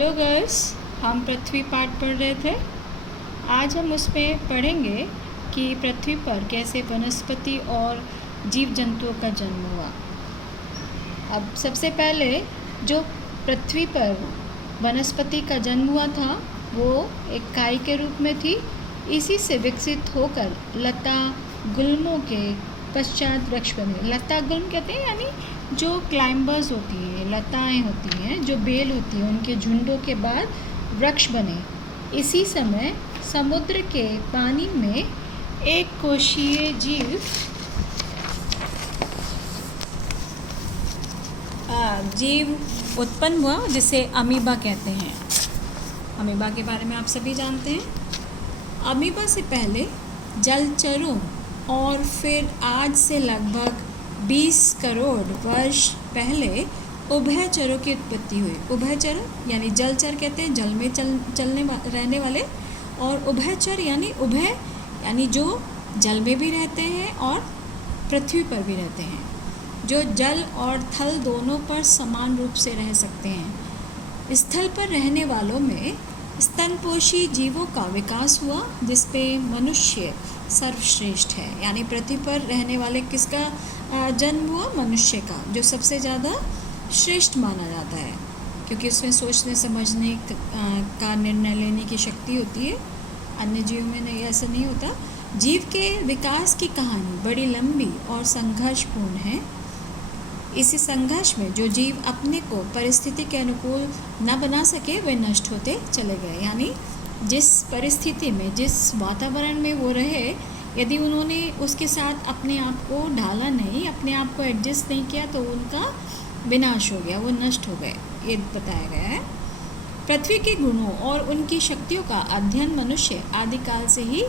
Hello girls, हम पृथ्वी पाठ पढ़ रहे थे। आज हम उसमें पढ़ेंगे कि पृथ्वी पर कैसे वनस्पति और जीव जंतुओं का जन्म हुआ। अब सबसे पहले जो पृथ्वी पर वनस्पति का जन्म हुआ था वो एक काई के रूप में थी। इसी से विकसित होकर लता गुल्मों के पश्चात वृक्ष बने। लता गुल्म कहते हैं यानी जो क्लाइंबर्स होती हैं, लताएं होती हैं, जो बेल होती हैं, उनके झुंडों के बाद वृक्ष बने। इसी समय समुद्र के पानी में एक कोशीय जीव उत्पन्न हुआ जिसे अमीबा कहते हैं। अमीबा के बारे में आप सभी जानते हैं। अमीबा से पहले जलचरों और फिर आज से लगभग 20 करोड़ वर्ष पहले उभयचरों की उत्पत्ति हुई। उभयचर यानी जलचर कहते हैं जल में रहने वाले, और उभयचर यानी उभय यानी जो जल में भी रहते हैं और पृथ्वी पर भी रहते हैं, जो जल और थल दोनों पर समान रूप से रह सकते हैं। स्थल पर रहने वालों में स्तनपोषी जीवों का विकास हुआ जिसमें मनुष्य सर्वश्रेष्ठ है। यानी पृथ्वी पर रहने वाले किसका जन्म हुआ? मनुष्य का, जो सबसे ज़्यादा श्रेष्ठ माना जाता है क्योंकि उसमें सोचने समझने का निर्णय लेने की शक्ति होती है। अन्य जीव में नहीं, ऐसा नहीं होता। जीव के विकास की कहानी बड़ी लंबी और संघर्षपूर्ण है। इसी संघर्ष में जो जीव अपने को परिस्थिति के अनुकूल न बना सके वे नष्ट होते चले गए। यानी जिस परिस्थिति में, जिस वातावरण में वो रहे, यदि उन्होंने उसके साथ अपने आप को ढाला नहीं, अपने आप को एडजस्ट नहीं किया तो उनका विनाश हो गया, वो नष्ट हो गए, ये बताया गया है। पृथ्वी के गुणों और उनकी शक्तियों का अध्ययन मनुष्य आदिकाल से ही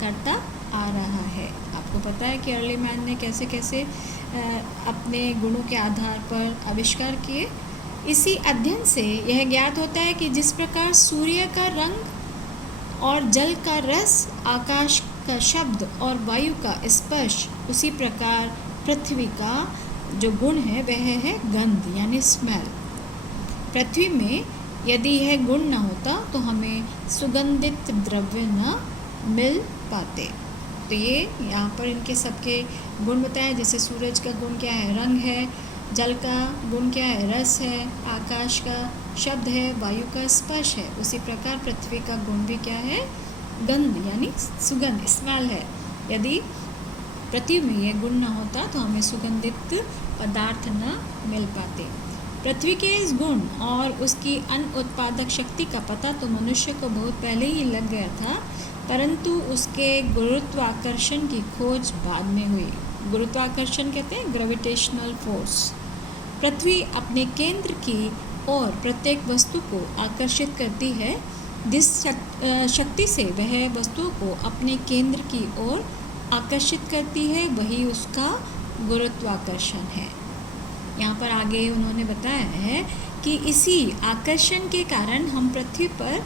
करता आ रहा है। आपको पता है कि अर्ली मैन ने कैसे कैसे अपने गुणों के आधार पर आविष्कार किए। इसी अध्ययन से यह ज्ञात होता है कि जिस प्रकार सूर्य का रंग और जल का रस, आकाश का शब्द और वायु का स्पर्श, उसी प्रकार पृथ्वी का जो गुण है वह है गंध यानी स्मेल। पृथ्वी में यदि यह गुण न होता तो हमें सुगंधित द्रव्य न मिल पाते। तो ये यहाँ पर इनके सबके गुण बताए। जैसे सूरज का गुण क्या है? रंग है। जल का गुण क्या है? रस है। आकाश का शब्द है। वायु का स्पर्श है। उसी प्रकार पृथ्वी का गुण भी क्या है? गंध यानी सुगंध, स्मेल है। यदि पृथ्वी में यह गुण न होता तो हमें सुगंधित पदार्थ न मिल पाते। पृथ्वी के इस गुण और उसकी अन्न उत्पादक शक्ति का पता तो मनुष्य को बहुत पहले ही लग गया था, परंतु उसके गुरुत्वाकर्षण की खोज बाद में हुई। गुरुत्वाकर्षण कहते हैं ग्रेविटेशनल फोर्स। पृथ्वी अपने केंद्र की ओर प्रत्येक वस्तु को आकर्षित करती है। जिस शक्ति से वह वस्तुओं को अपने केंद्र की ओर आकर्षित करती है वही उसका गुरुत्वाकर्षण है। यहाँ पर आगे उन्होंने बताया है कि इसी आकर्षण के कारण हम पृथ्वी पर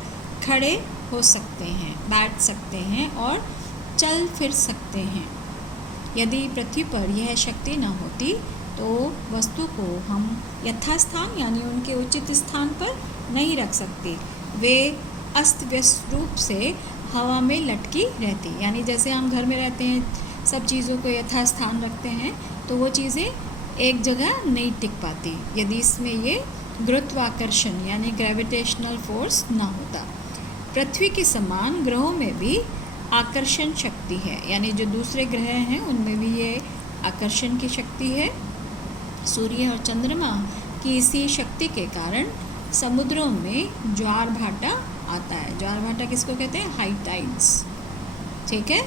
खड़े हो सकते हैं, बैठ सकते हैं और चल फिर सकते हैं। यदि पृथ्वी पर यह शक्ति न होती तो वस्तु को हम यथास्थान यानी उनके उचित स्थान पर नहीं रख सकते। वे अस्त व्यस्त रूप से हवा में लटकी रहती। यानी जैसे हम घर में रहते हैं, सब चीज़ों को यथास्थान रखते हैं तो वो चीज़ें एक जगह नहीं टिक पाती यदि इसमें ये गुरुत्वाकर्षण यानी ग्रेविटेशनल फोर्स ना होता। पृथ्वी के समान ग्रहों में भी आकर्षण शक्ति है। यानी जो दूसरे ग्रह हैं उनमें भी ये आकर्षण की शक्ति है। सूर्य और चंद्रमा की इसी शक्ति के कारण समुद्रों में ज्वार भाटा आता है। ज्वार भाटा किसको कहते हैं? High tides. ठीक है।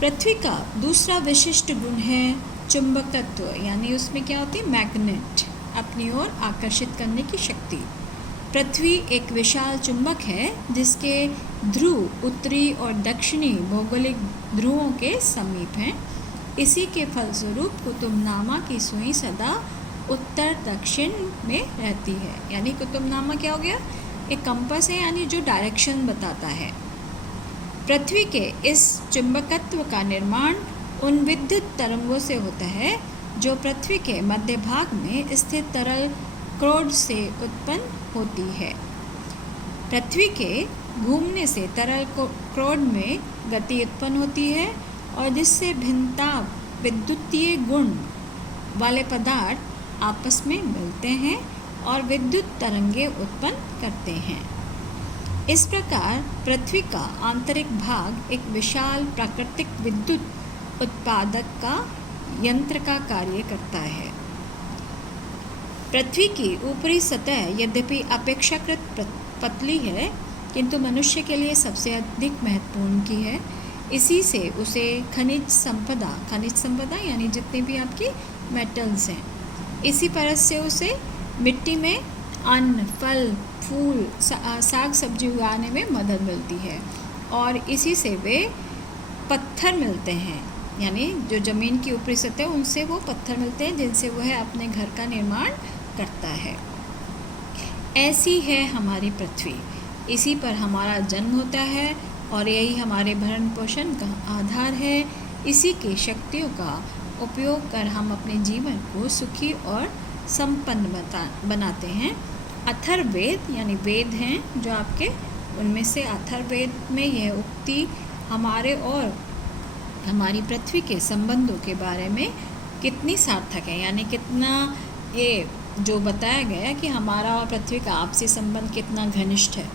पृथ्वी का दूसरा विशिष्ट गुण है चुंबकत्व। यानी उसमें क्या होती है? मैग्नेट, अपनी ओर आकर्षित करने की शक्ति। पृथ्वी एक विशाल चुंबक है जिसके ध्रुव उत्तरी और दक्षिणी भौगोलिक ध्रुवों के समीप हैं। इसी के फलस्वरूप कुतुबनामा की सुई सदा उत्तर दक्षिण में रहती है। यानी कुतुबनामा क्या हो गया? एक कंपास है, यानी जो डायरेक्शन बताता है। पृथ्वी के इस चुंबकत्व का निर्माण उन विद्युत तरंगों से होता है जो पृथ्वी के मध्य भाग में स्थित तरल क्रोड से उत्पन्न होती है। पृथ्वी के घूमने से तरल क्रोड में गति उत्पन्न होती है और जिससे भिन्नता विद्युतीय गुण वाले पदार्थ आपस में मिलते हैं और विद्युत तरंगे उत्पन्न करते हैं। इस प्रकार पृथ्वी का आंतरिक भाग एक विशाल प्राकृतिक विद्युत उत्पादक का यंत्र का कार्य करता है। पृथ्वी की ऊपरी सतह यद्यपि अपेक्षाकृत पतली है किंतु मनुष्य के लिए सबसे अधिक महत्वपूर्ण की है। इसी से उसे खनिज संपदा यानी जितने भी आपकी मेटल्स हैं, इसी परत से उसे मिट्टी में अन्न, फल, फूल, साग सब्जी उगाने में मदद मिलती है और इसी से वे पत्थर मिलते हैं, यानी जो ज़मीन की ऊपरी सतह उनसे वो पत्थर मिलते हैं जिनसे वह अपने घर का निर्माण करता है। ऐसी है हमारी पृथ्वी, इसी पर हमारा जन्म होता है और यही हमारे भरण पोषण का आधार है। इसी की शक्तियों का उपयोग कर हम अपने जीवन को सुखी और संपन्न बनाते हैं। अथर्ववेद यानी वेद हैं जो आपके, उनमें से अथर्ववेद में यह उक्ति हमारे और हमारी पृथ्वी के संबंधों के बारे में कितनी सार्थक है, यानी कितना ये जो बताया गया कि हमारा और पृथ्वी का आपसी संबंध कितना घनिष्ठ है।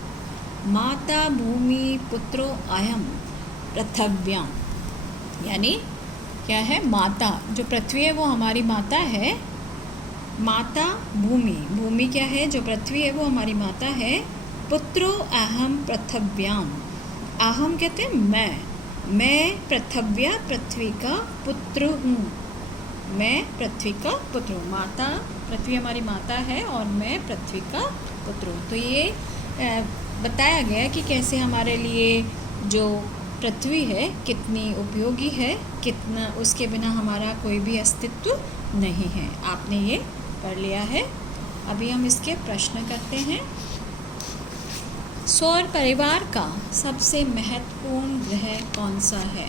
माता भूमि पुत्रो अयम पृथव्याम, यानी क्या है, माता जो पृथ्वी है वो हमारी माता है। माता भूमि क्या है, जो पृथ्वी है वो हमारी माता है। पुत्रो अहम पृथव्याम, अहम कहते हैं मैं पृथव्या पृथ्वी का पुत्र हूँ, मैं पृथ्वी का पुत्र हूँ। माता पृथ्वी हमारी माता है और मैं पृथ्वी का पुत्र हूँ। तो ये बताया गया कि कैसे हमारे लिए जो पृथ्वी है कितनी उपयोगी है, कितना उसके बिना हमारा कोई भी अस्तित्व नहीं है। आपने ये पढ़ लिया है। अभी हम इसके प्रश्न करते हैं। सौर परिवार का सबसे महत्वपूर्ण ग्रह कौन सा है?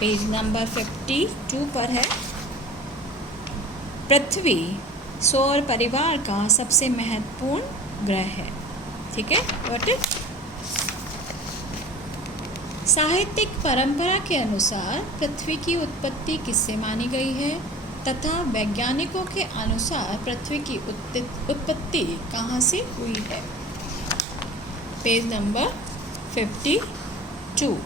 पेज नंबर 52 पर है। पृथ्वी सौर परिवार का सबसे महत्वपूर्ण ग्रह है। ठीक है, व्हाट इज? साहित्यिक परंपरा के अनुसार पृथ्वी की उत्पत्ति किससे मानी गई है तथा वैज्ञानिकों के अनुसार पृथ्वी की उत्पत्ति कहाँ से हुई है? Page number 52।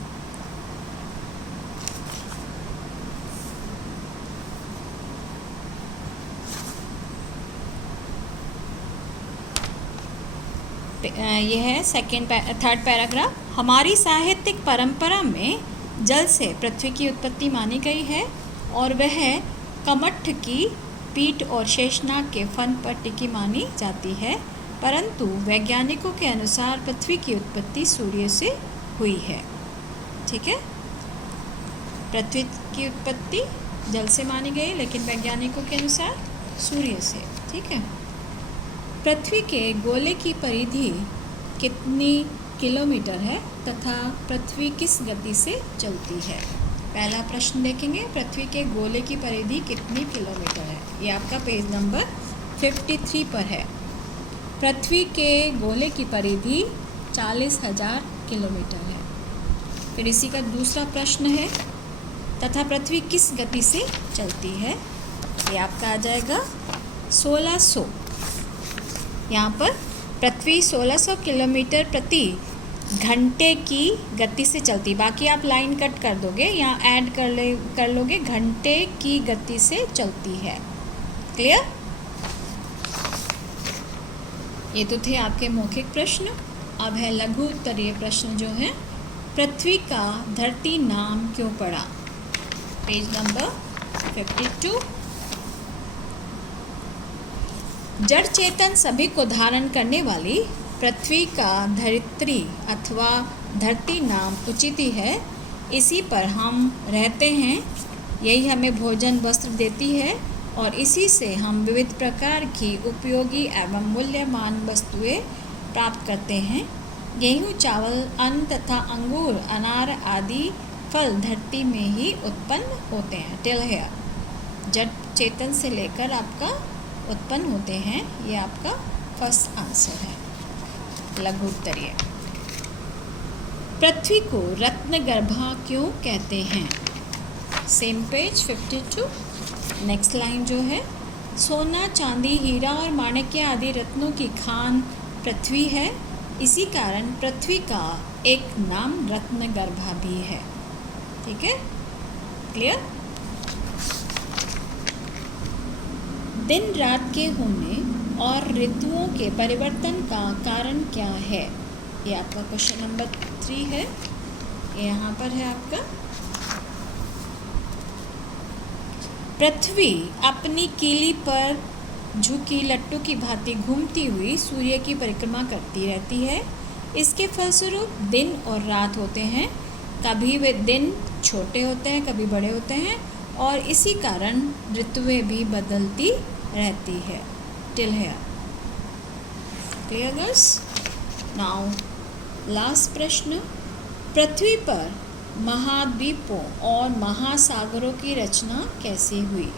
यह है थर्ड पैराग्राफ। हमारी साहित्यिक परंपरा में जल से पृथ्वी की उत्पत्ति मानी गई है और वह कमठ की पीठ और शेषनाग के फन पर टिकी मानी जाती है, परंतु वैज्ञानिकों के अनुसार पृथ्वी की उत्पत्ति सूर्य से हुई है। ठीक है, पृथ्वी की उत्पत्ति जल से मानी गई लेकिन वैज्ञानिकों के अनुसार सूर्य से। ठीक है, पृथ्वी के गोले की परिधि कितनी किलोमीटर है तथा पृथ्वी किस गति से चलती है? पहला प्रश्न देखेंगे, पृथ्वी के गोले की परिधि कितनी किलोमीटर है? ये आपका पेज नंबर 53 पर है। पृथ्वी के गोले की परिधि 40,000 किलोमीटर है। फिर इसी का दूसरा प्रश्न है, तथा पृथ्वी किस गति से चलती है? ये आपका आ जाएगा 1600। यहाँ पर पृथ्वी 1600 किलोमीटर प्रति घंटे की गति से चलती, बाकी आप लाइन कट कर दोगे, यहाँ ऐड कर लोगे, घंटे की गति से चलती है। क्लियर? ये तो थे आपके मौखिक प्रश्न। अब है लघु उत्तरीय प्रश्न जो है, पृथ्वी का धरती नाम क्यों पड़ा? Page number 52। जड़ चेतन सभी को धारण करने वाली पृथ्वी का धरित्री अथवा धरती नाम उचित ही है। इसी पर हम रहते हैं, यही हमें भोजन वस्त्र देती है और इसी से हम विविध प्रकार की उपयोगी एवं मूल्यवान वस्तुएं प्राप्त करते हैं। गेहूँ, चावल, अन्न तथा अंगूर, अनार आदि फल धरती में ही उत्पन्न होते हैं। टिल हेयर, जड़ चेतन से लेकर आपका उत्पन्न होते हैं, ये आपका फर्स्ट आंसर है लघु उत्तरीय। पृथ्वी को रत्नगर्भा क्यों कहते हैं? सेम पेज 52 नेक्स्ट लाइन जो है, सोना चांदी हीरा और माणिक्य आदि रत्नों की खान पृथ्वी है, इसी कारण पृथ्वी का एक नाम रत्नगर्भा भी है। ठीक है, क्लियर? दिन रात के होने और ऋतुओं के परिवर्तन का कारण क्या है? ये आपका क्वेश्चन नंबर 3 है, ये यहाँ पर है आपका। पृथ्वी अपनी कीली पर झुकी लट्टू की भांति घूमती हुई सूर्य की परिक्रमा करती रहती है। इसके फलस्वरूप दिन और रात होते हैं, कभी वे दिन छोटे होते हैं कभी बड़े होते हैं, और इसी कारण ऋतुएं भी बदलती रहती है। Till here clear girls? Now last प्रश्न, पृथ्वी पर महाद्वीपों और महासागरों की रचना कैसे हुई?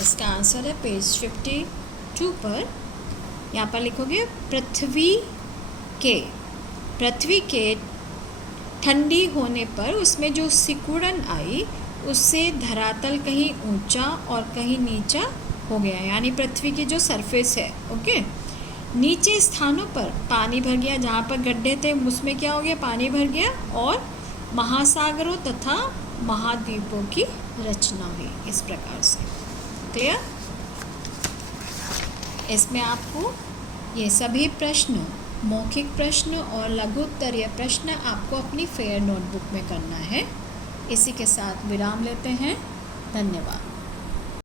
इसका आंसर है पेज 52 पर। यहाँ पर लिखोगे पृथ्वी के ठंडी होने पर उसमें जो सिकुड़न आई उससे धरातल कहीं ऊंचा और कहीं नीचा हो गया, यानी पृथ्वी की जो सरफेस है, ओके, नीचे स्थानों पर पानी भर गया, जहाँ पर गड्ढे थे उसमें क्या हो गया, पानी भर गया, और महासागरों तथा महाद्वीपों की रचना हुई इस प्रकार से। क्लियर? इसमें आपको ये सभी प्रश्न, मौखिक प्रश्न और लघु उत्तरीय प्रश्न आपको अपनी फेयर नोटबुक में करना है। इसी के साथ विराम लेते हैं। धन्यवाद।